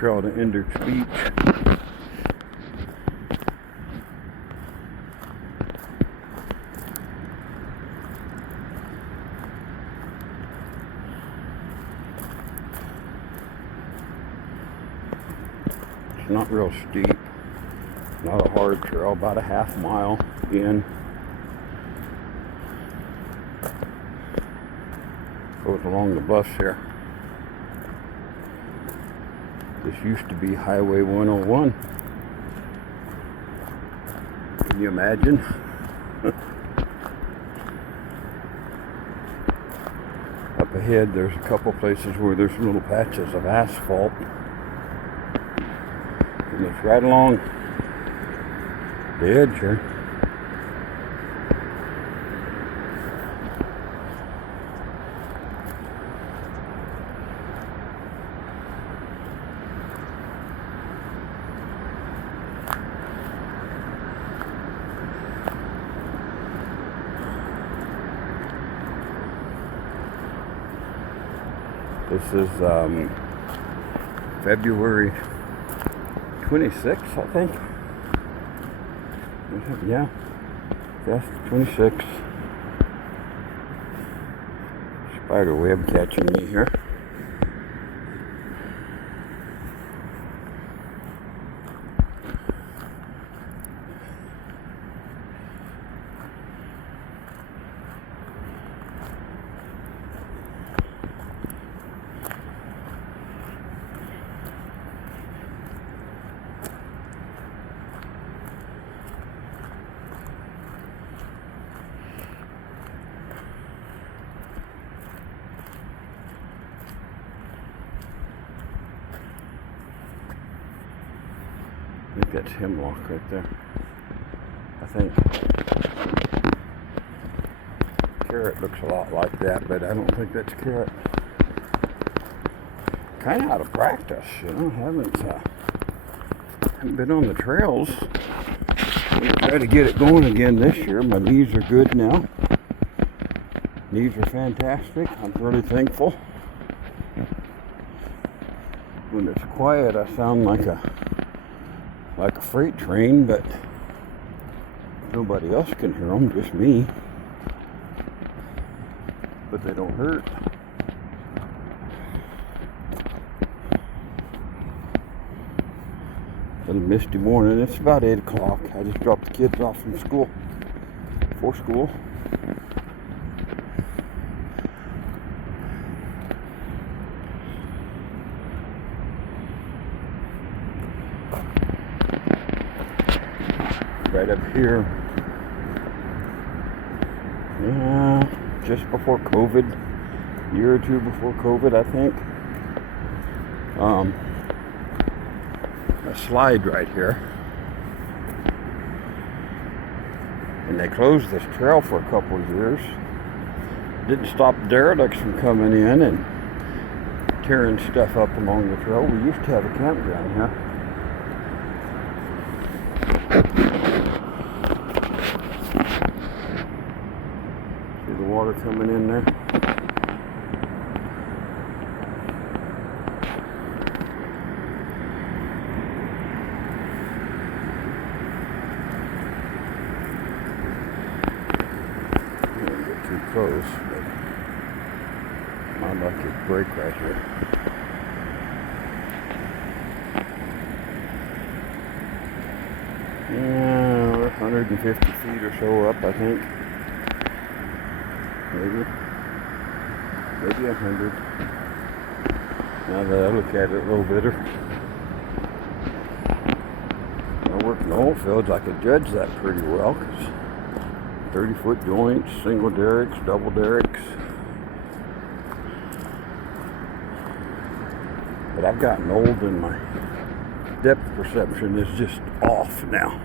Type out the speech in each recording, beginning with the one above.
trail to Enderts Beach. It's not real steep, not a hard trail, about a half mile in. Goes along the bluffs here. This used to be Highway 101. Can you imagine? Up ahead there's a couple places where there's little patches of asphalt. And it's right along the edge here. This is February 26th, I think. Yeah, yes, 26th. Spider web catching me here. I think that's hemlock right there. I think carrot looks a lot like that, but I don't think that's carrot. Kind of out of practice, you know. Haven't been on the trails. I'm gonna try to get it going again this year. My knees are good now. Knees are fantastic. I'm really thankful. When it's quiet, I sound like a freight train, but nobody else can hear them, just me. But they don't hurt. Little misty morning. It's about 8 o'clock. I just dropped the kids off from school. For school. Right up here, yeah, just before COVID, a year or two before COVID, I think. A slide right here, and they closed this trail for a couple of years. Didn't stop derelicts from coming in and tearing stuff up along the trail. We used to have a campground here. Water coming in there. I don't get too close, but my luck is break right here. Yeah, we're 150 feet or so up, I think. Maybe 100. Now that I look at it a little better. I work in oil fields, I could judge that pretty well, because 30-foot joints, single derricks, double derricks. But I've gotten old and my depth perception is just off now.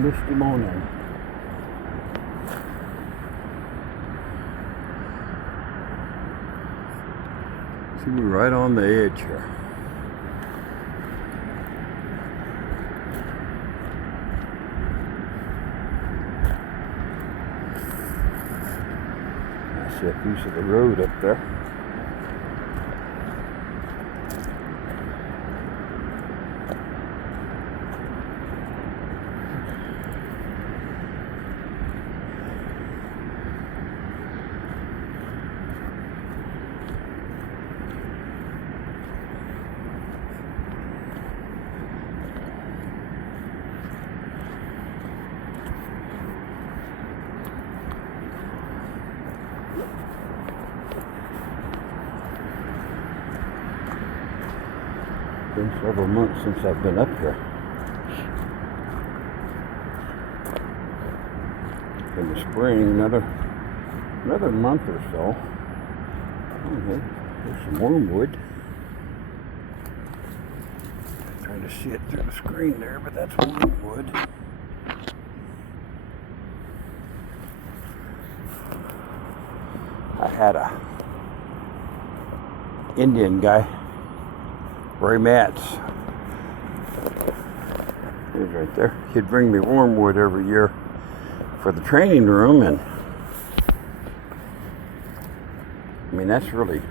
misty morning. See, we're right on the edge here. I see a piece of the road up there. Been several months since I've been up here. In the spring, another month or so. Okay, there's some wormwood. Trying to see it through the screen there, but that's wormwood. I had a Indian guy, Ray Matz. He's right there. He'd bring me wormwood every year for the training room, and I mean that's really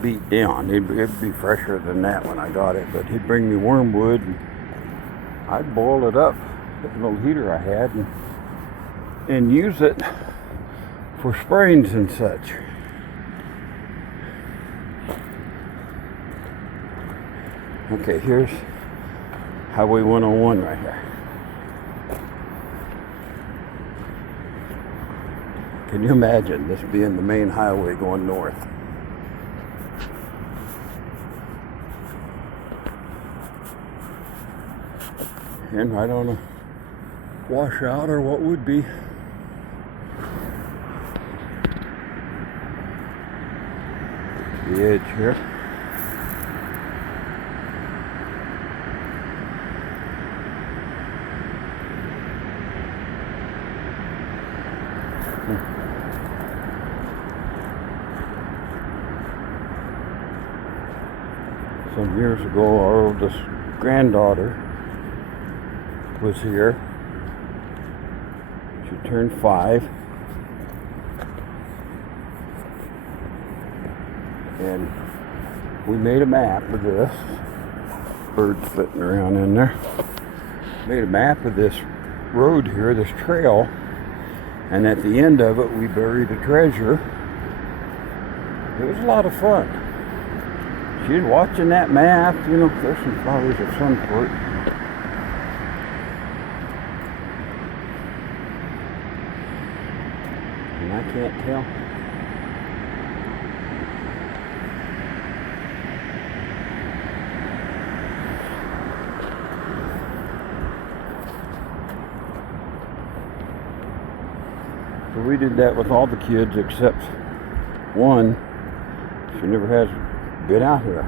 beat down. It'd be fresher than that when I got it, but he'd bring me wormwood, and I'd boil it up with a little heater I had, and use it for sprains and such. Okay, here's Highway 101 right here. Can you imagine this being the main highway going north? And right on a washout, or what would be. The edge here. Some years ago, our oldest granddaughter was here. She turned 5. And we made a map of this. Birds flitting around in there. Made a map of this road here, this trail. And at the end of it, we buried a treasure. It was a lot of fun. She's watching that map, you know, there's some flowers of some sort. And I can't tell. So we did that with all the kids except one. She never has been out here.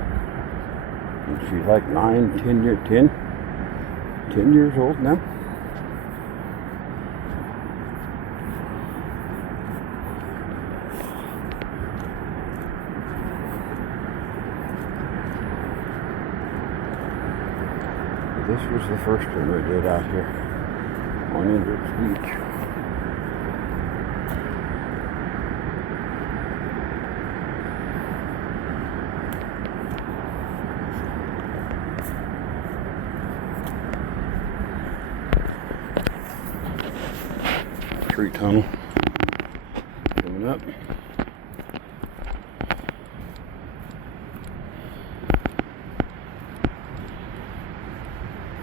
And she's like 10 years old now. This was the first one we did out here on Enderts Beach. Tree tunnel coming up.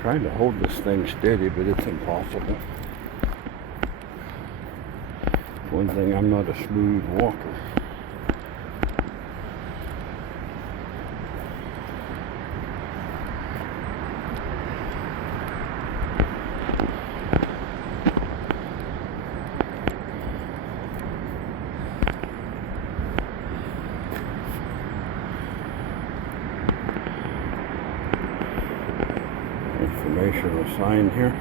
Trying to hold this thing steady, but it's impossible. One thing, I'm not a smooth walker. Informational sign here.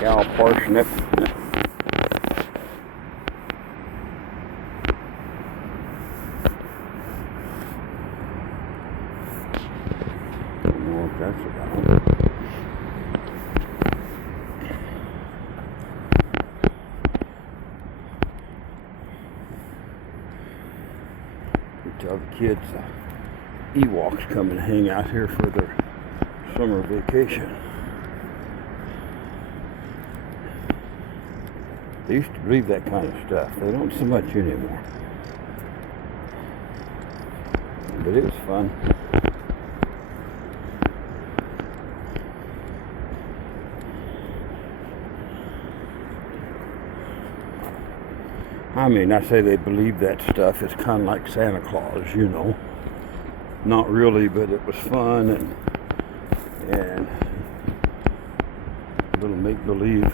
Gal parsnip. Don't know what that's about. We tell the kids Ewoks come and hang out here for their summer vacation. They used to believe that kind of stuff. They don't so much anymore. But it was fun. I mean, I say they believe that stuff. It's kind of like Santa Claus, you know. Not really, but it was fun and a little make-believe.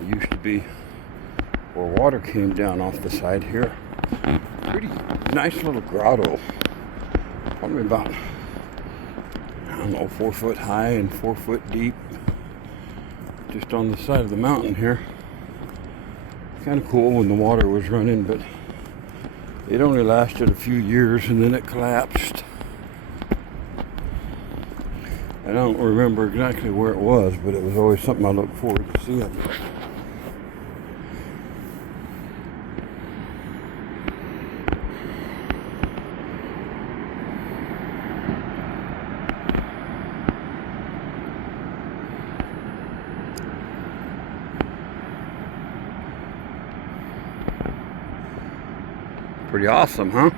It used to be where water came down off the side here. Pretty nice little grotto. Probably about, I don't know, 4 foot high and 4 foot deep. Just on the side of the mountain here. Kind of cool when the water was running, but it only lasted a few years and then it collapsed. I don't remember exactly where it was, but it was always something I looked forward to seeing. Pretty awesome, huh?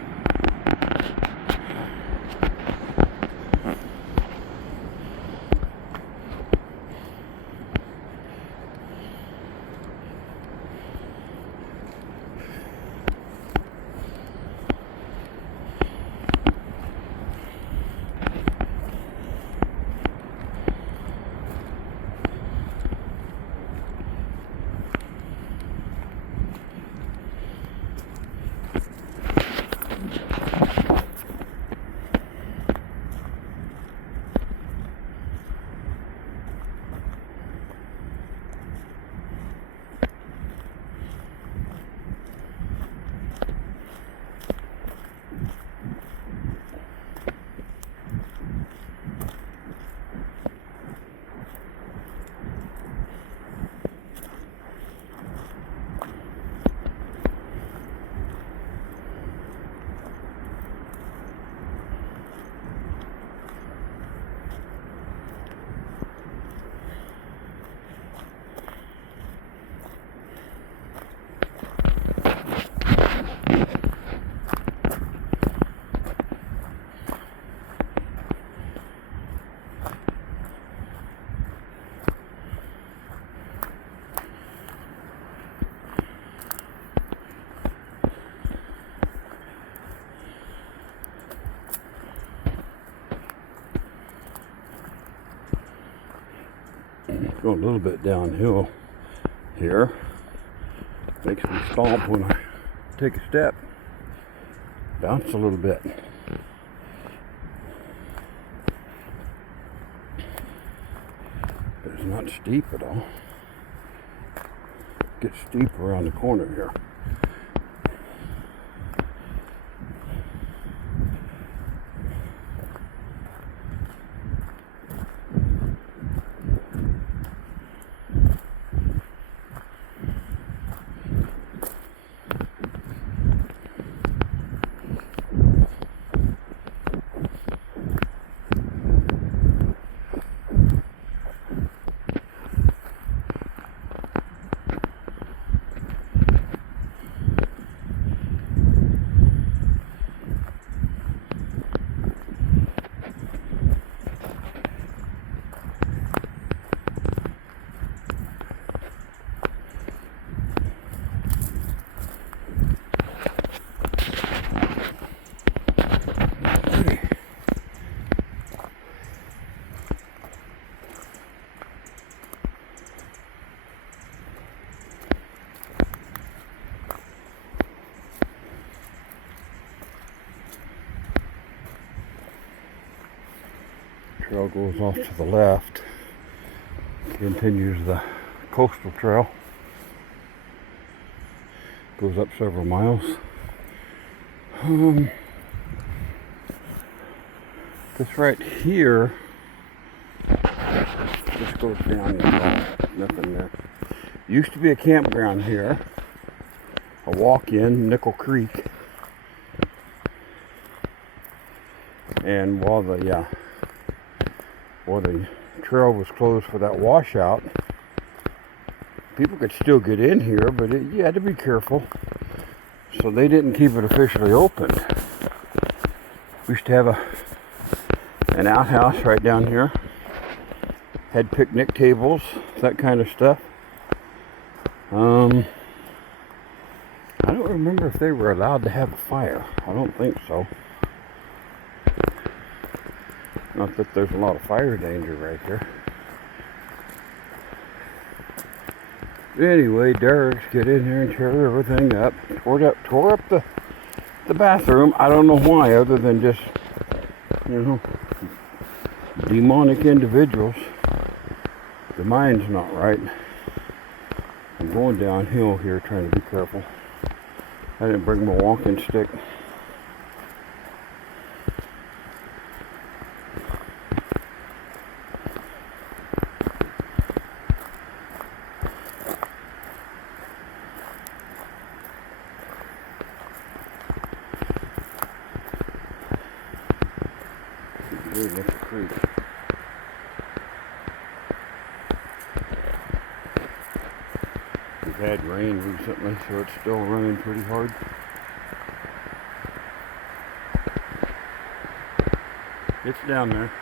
Go a little bit downhill here. Makes me stomp when I take a step. Bounce a little bit. But it's not steep at all. It gets steep around the corner here. trail goes off to the left, continues the coastal trail, goes up several miles. This right here just goes down. Nothing there. Used to be a campground here, a walk-in, Nickel Creek. And while the trail was closed for that washout, people could still get in here, but you had to be careful. So they didn't keep it officially open. We used to have an outhouse right down here. Had picnic tables, that kind of stuff. I don't remember if they were allowed to have a fire. I don't think so. Not that there's a lot of fire danger right there. Anyway, Derek's get in here and tear everything up. Tore up the bathroom. I don't know why, other than just, demonic individuals. The mind's not right. I'm going downhill here, trying to be careful. I didn't bring my walking stick. Here's Nickel Creek. We've had rain recently, so it's still running pretty hard. It's down there.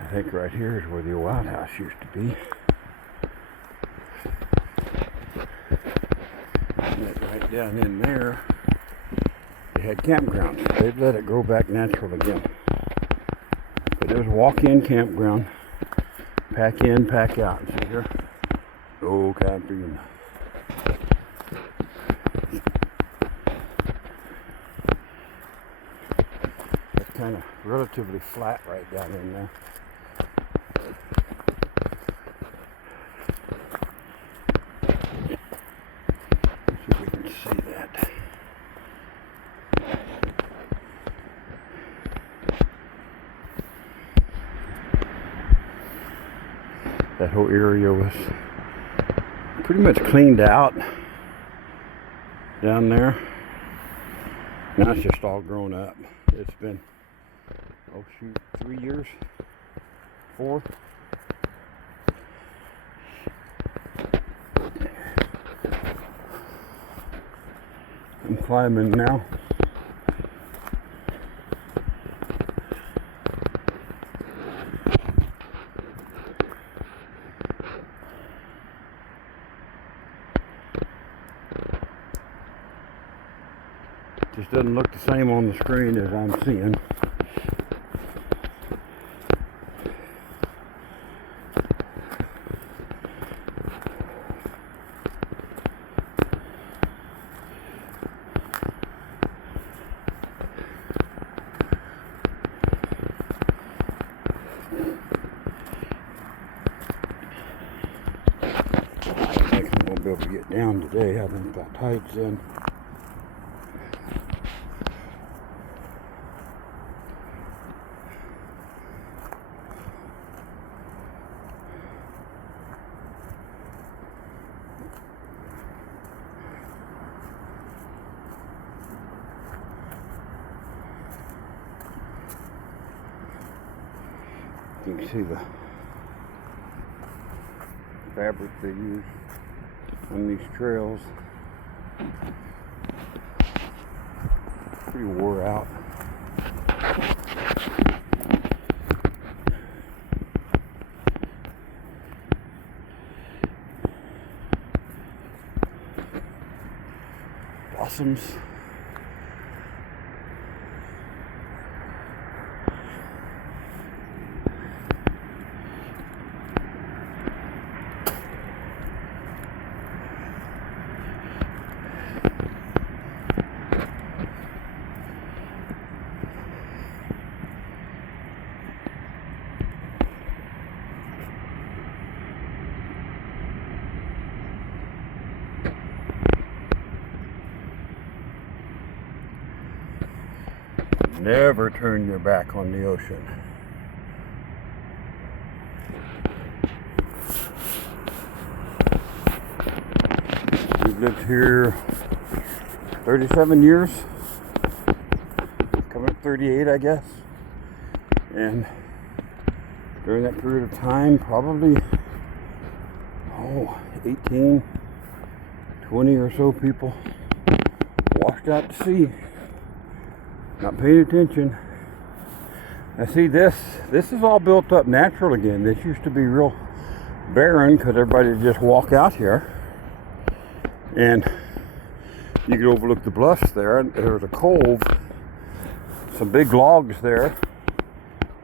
I think right here is where the old outhouse used to be. And right down in there, they had campgrounds. They'd let it grow back natural again. But it was a walk-in campground. Pack in, pack out. See here? No camping. It's kind of relatively flat right down in there. That whole area was pretty much cleaned out down there. Now it's just all grown up. It's been, 3 years, 4. I'm climbing now. Just doesn't look the same on the screen as I'm seeing. I think I'm going to be able to get down today. I think that tide's in. You can see the fabric they use on these trails. Pretty wore out. blossoms. Never turn your back on the ocean. We've lived here 37 years, coming up 38, I guess. And during that period of time, probably 18, 20 or so people washed out to sea. Not paying attention. Now see, this is all built up natural again. This used to be real barren because everybody would just walk out here. And you could overlook the bluffs there. And there was a cove, some big logs there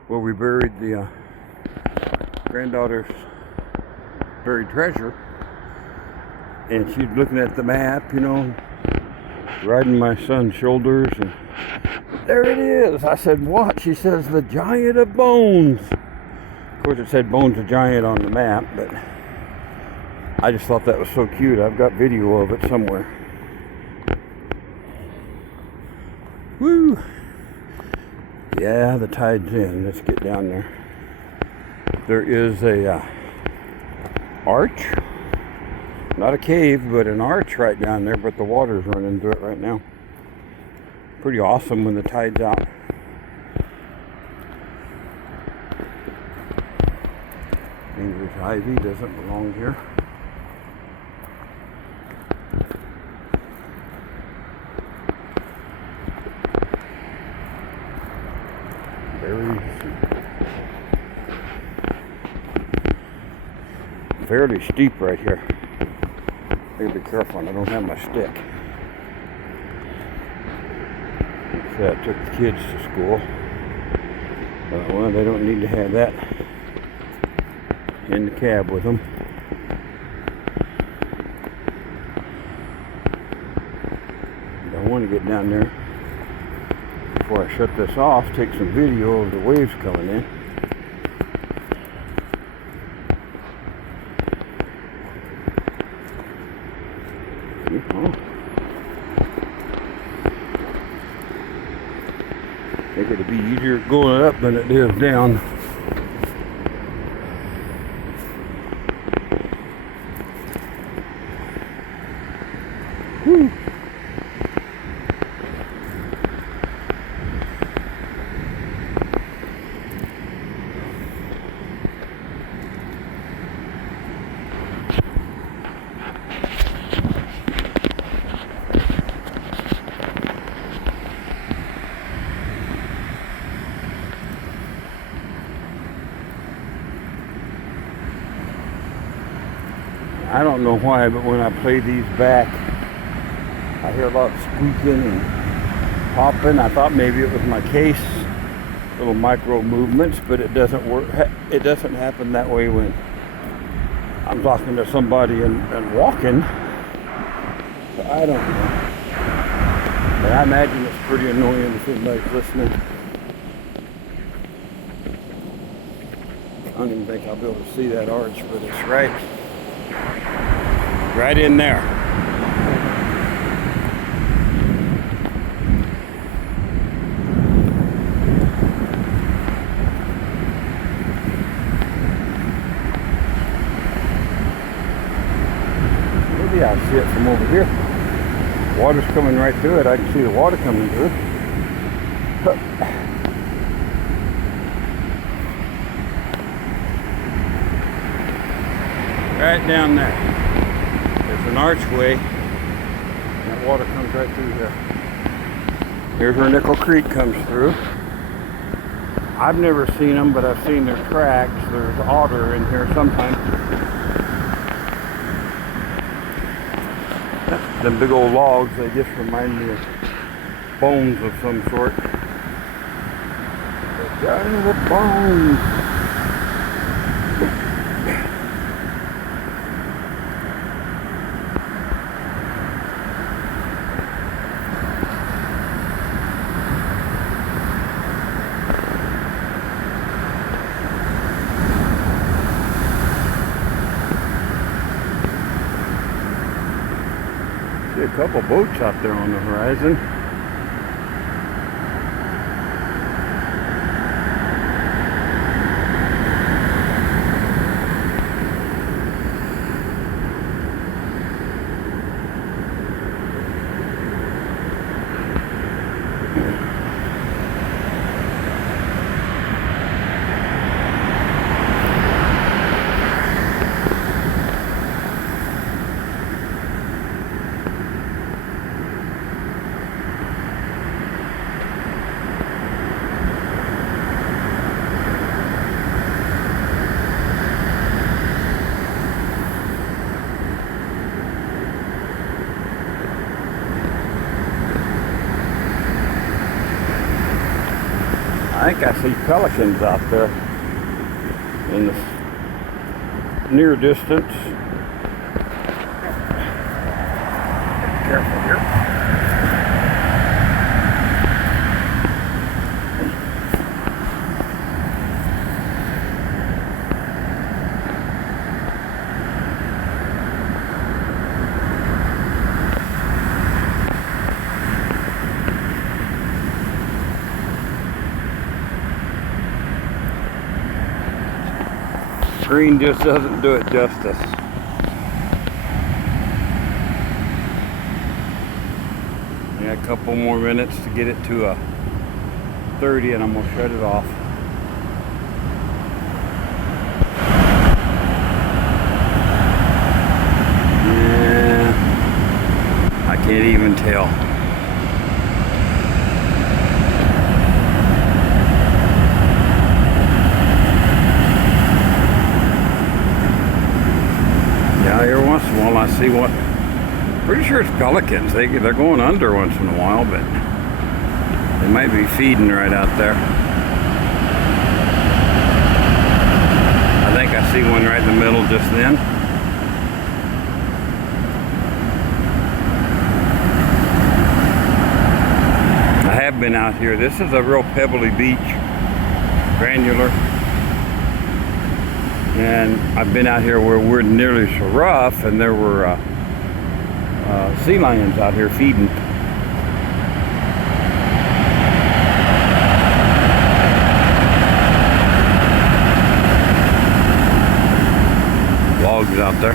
where we buried the granddaughter's buried treasure. And she's looking at the map, you know, riding my son's shoulders, and there it is. I said, what? She says, the Giant of Bones. Of course, it said Bones a Giant on the map, but I just thought that was so cute. I've got video of it somewhere. Woo! Yeah, the tide's in. Let's get down there. There is a arch. Not a cave, but an arch right down there, but the water's running through it right now. Pretty awesome when the tide's out. English ivy doesn't belong here. Fairly steep right here. I gotta be careful, I don't have my stick. I took the kids to school. Well, they don't need to have that in the cab with them. I want to get down there before I shut this off, take some video of the waves coming in. I think it'd be easier going up than it is down. Whew. I don't know why, but when I play these back, I hear a lot of squeaking and popping. I thought maybe it was my case, little micro movements, but it doesn't work. It doesn't happen that way when I'm talking to somebody and walking. So I don't know. But I imagine it's pretty annoying if anybody's listening. I don't even think I'll be able to see that arch, but it's right in there. Maybe I see it from over here. Water's coming right through it. I can see the water coming through. Right down there. There's an archway, and that water comes right through here. Here's where Nickel Creek comes through. I've never seen them, but I've seen their tracks. There's otter in here sometimes. Them big old logs, they just remind me of bones of some sort. The giant bones. See a couple boats out there on the horizon. I think I see pelicans out there in the near distance. Careful here. Green just doesn't do it justice. Yeah, a couple more minutes to get it to a 30 and I'm gonna shut it off. Yeah, I can't even tell. Every once in a while I see what, pretty sure it's pelicans. They're going under once in a while, but they might be feeding right out there. I think I see one right in the middle just then. I have been out here. This is a real pebbly beach, granular. And I've been out here where we're nearly so rough, and there were sea lions out here feeding. Logs out there.